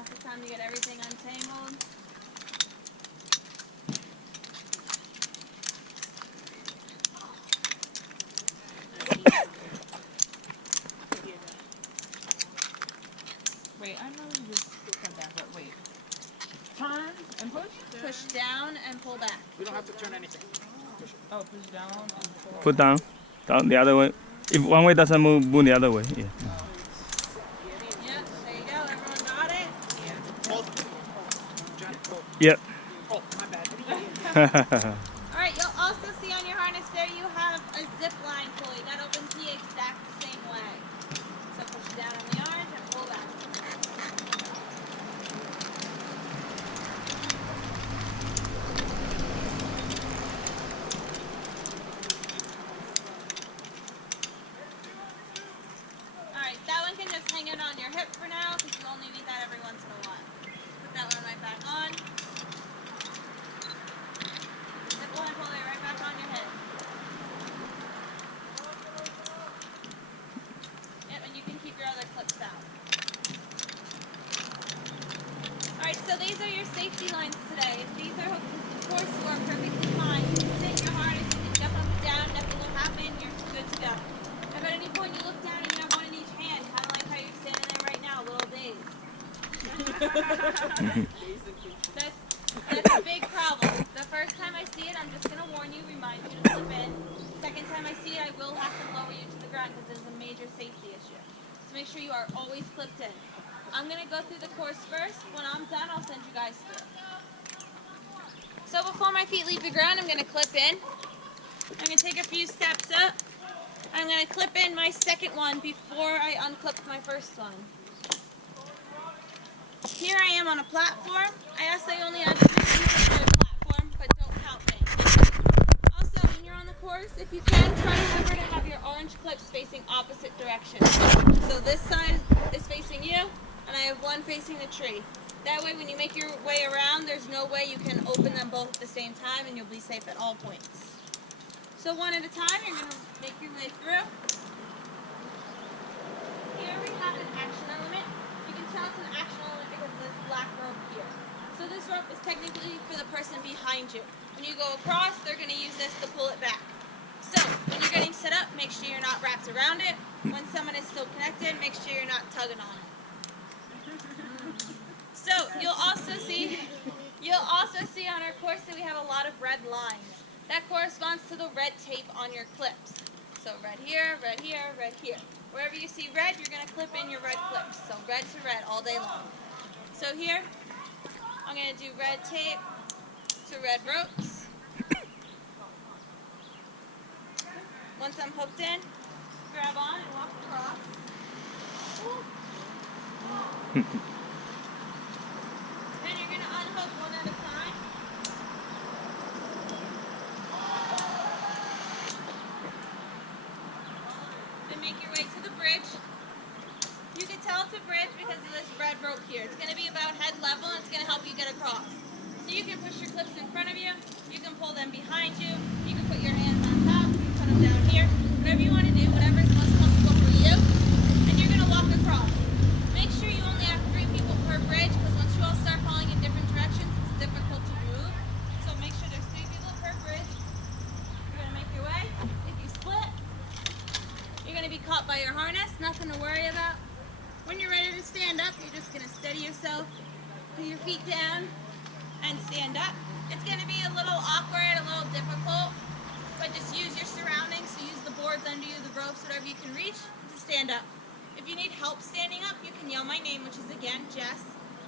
Now's the time to get everything untangled. Wait, I know you just come back, but wait. Turn and push? Push down and pull back. We don't have to turn anything. Push it. Oh, push down and pull. Put down. Down the other way. If one way doesn't move, move the other way. Yeah. Yep, there you go. Everyone got it? Hold. Jen, hold. Yep. Oh, my bad. Alright, you'll also see on your harness there you have a zip line pulley. That opens the exact same way. So push down on the orange and pull back. Alright, that one can just hang it on your hip for now because you only need that every once in a while. Put that one right back on. Zip line pulley right back on your hip. Yep, and you can keep your other clips out. Alright, so these are your safety lines today. If these are hooked, of course, you are perfectly fine. You can sit in your harness, you can jump up and down, nothing will happen, you're good to go. If at any point you look down and you have one in each hand, kind of like how you're standing there right now, a little dazed. That's a big problem. The first time I see it, I'm just going to warn you, remind you to clip in. Second time I see it, I will have to lower you to the ground because it's a major safety issue. So make sure you are always clipped in. I'm going to go through the course first. When I'm done, I'll send you guys through. So before my feet leave the ground, I'm going to clip in. I'm going to take a few steps up. I'm going to clip in my second one before I unclip my first one. Here I am on a platform. I ask that you only unclip the platform, but don't count me. Also, when you're on the course, if you can, try to remember to have your orange clips facing opposite directions. So this side is facing you, and I have one facing the tree. That way, when you make your way around, there's no way you can open them both at the same time, and you'll be safe at all points. So one at a time, you're going to make your way through. Here we have an action element. You can tell it's an action element because of this black rope here. So this rope is technically for the person behind you. When you go across, they're going to use this to pull it back. So when you're getting set up, make sure you're not wrapped around it. When someone is still connected, make sure you're not tugging on it. So you'll also see on our course that we have a lot of red lines. That corresponds to the red tape on your clips. So red here, red here, red here. Wherever you see red, you're going to clip in your red clips. So red to red all day long. So here, I'm going to do red tape to red ropes. Once I'm hooked in, grab on and walk across. Then you're going to unhook one at a time. Then make your way to the bridge. You can tell it's a bridge because of this red rope here. It's going to be about head level and it's going to help you get across. So you can push your clips in front of you. You can pull them behind you. You can put your hands on top. You can put them down here. Whatever you want to do, whatever is most comfortable for you. And you're going to walk across. Make sure you only have 3 people per bridge because once you all start falling in different directions, it's difficult to move. So make sure there's 3 people per bridge. You're going to make your way. If you split, you're going to be caught by your harness. Nothing to worry about. When you're ready to stand up, you're just going to steady yourself, put your feet down, and stand up. It's going to be a little awkward, a little difficult, but just use your surroundings. So use the boards under you, the ropes, whatever you can reach to stand up. If you need help standing up, you can yell my name, which is again Jess.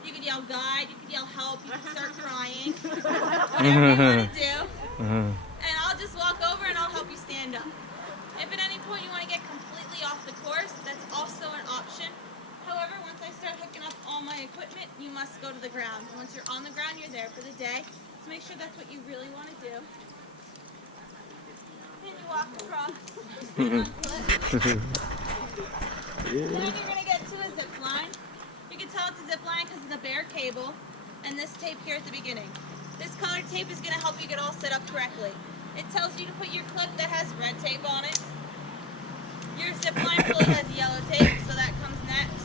You can yell guide, you can yell help, you can start crying, whatever you want to do. And I'll just walk over and I'll help you stand up. If at any point you want to get completely off the course, that's also an option. However, once I start hooking up all my equipment, you must go to the ground. Once you're on the ground, you're there for the day. So make sure that's what you really want to do. And you walk across. And unclip. Then you're going to get to a zip line. You can tell it's a zip line because of the bare cable and this tape here at the beginning. This colored tape is going to help you get all set up correctly. It tells you to put your clip that has red tape on it. Your zip line really has yellow tape, so that comes next.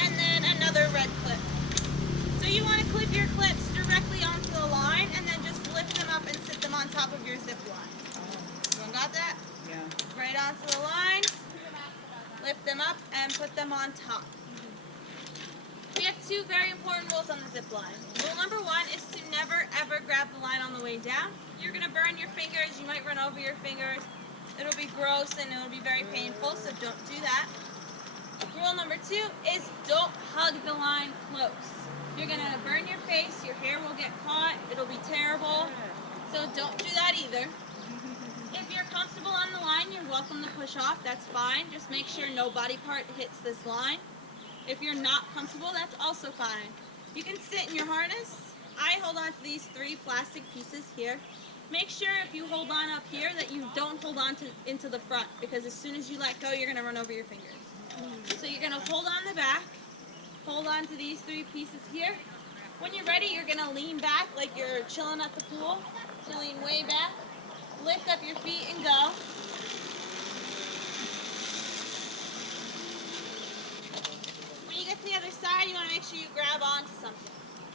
And then another red on top. We have two very important rules on the zip line. Rule number one is to never ever grab the line on the way down. You're going to burn your fingers, you might run over your fingers. It'll be gross and it'll be very painful, so don't do that. Rule number two is don't hug the line close. You're going to burn your face, your hair will get caught, it'll be terrible, so don't do that either. If you're comfortable on the line, you're welcome to push off, that's fine. Just make sure no body part hits this line. If you're not comfortable, that's also fine. You can sit in your harness. I hold on to these three plastic pieces here. Make sure if you hold on up here that you don't hold on into the front, because as soon as you let go, you're going to run over your fingers. So you're going to hold on the back, hold on to these three pieces here. When you're ready, you're going to lean back like you're chilling at the pool. So lean way back, lift up your feet and go. When you get to the other side, you want to make sure you grab onto something.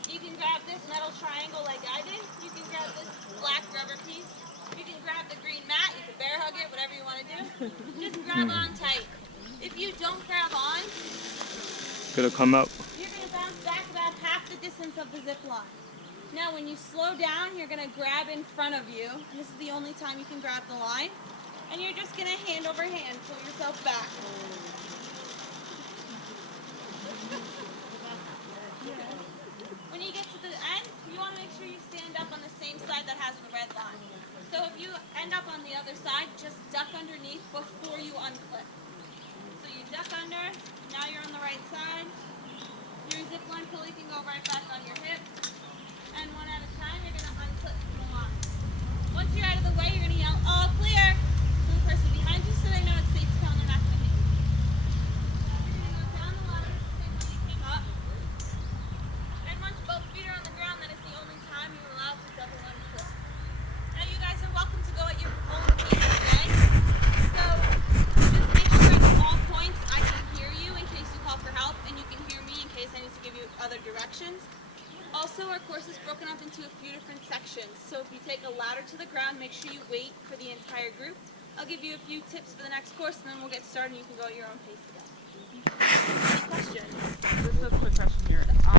You can grab this metal triangle like I did. You can grab this black rubber piece. You can grab the green mat. You can bear hug it, whatever you want to do. Just grab on tight. If you don't grab on, Gonna come out. you're going to bounce back about half the distance of the zip line. Now when you slow down, you're going to grab in front of you. And this is the only time you can grab the line. And you're just going to hand over hand pull yourself back. When you get to the end, you want to make sure you stand up on the same side that has the red line. So if you end up on the other side, just duck underneath before you unclip. So you duck under, now you're on the right side. Your zip line pulley can go right back on your hip. And one at a time, you're going to unclip from the line. Once you're out of the way, you're going to yell, all clear, to the person behind you so they know it's safe to go and they're not going to hit you. You're going to go down the ladder the same way you came up. And once both feet are on the ground, that is the only time you're allowed to double unclip. Now you guys are welcome to go at your own pace today. So just make sure at all points I can hear you in case you call for help, and you can hear me in case I need to give you other directions. Also, our course is broken up into a few different sections. So if you take a ladder to the ground, make sure you wait for the entire group. I'll give you a few tips for the next course, and then we'll get started and you can go at your own pace again. Any questions?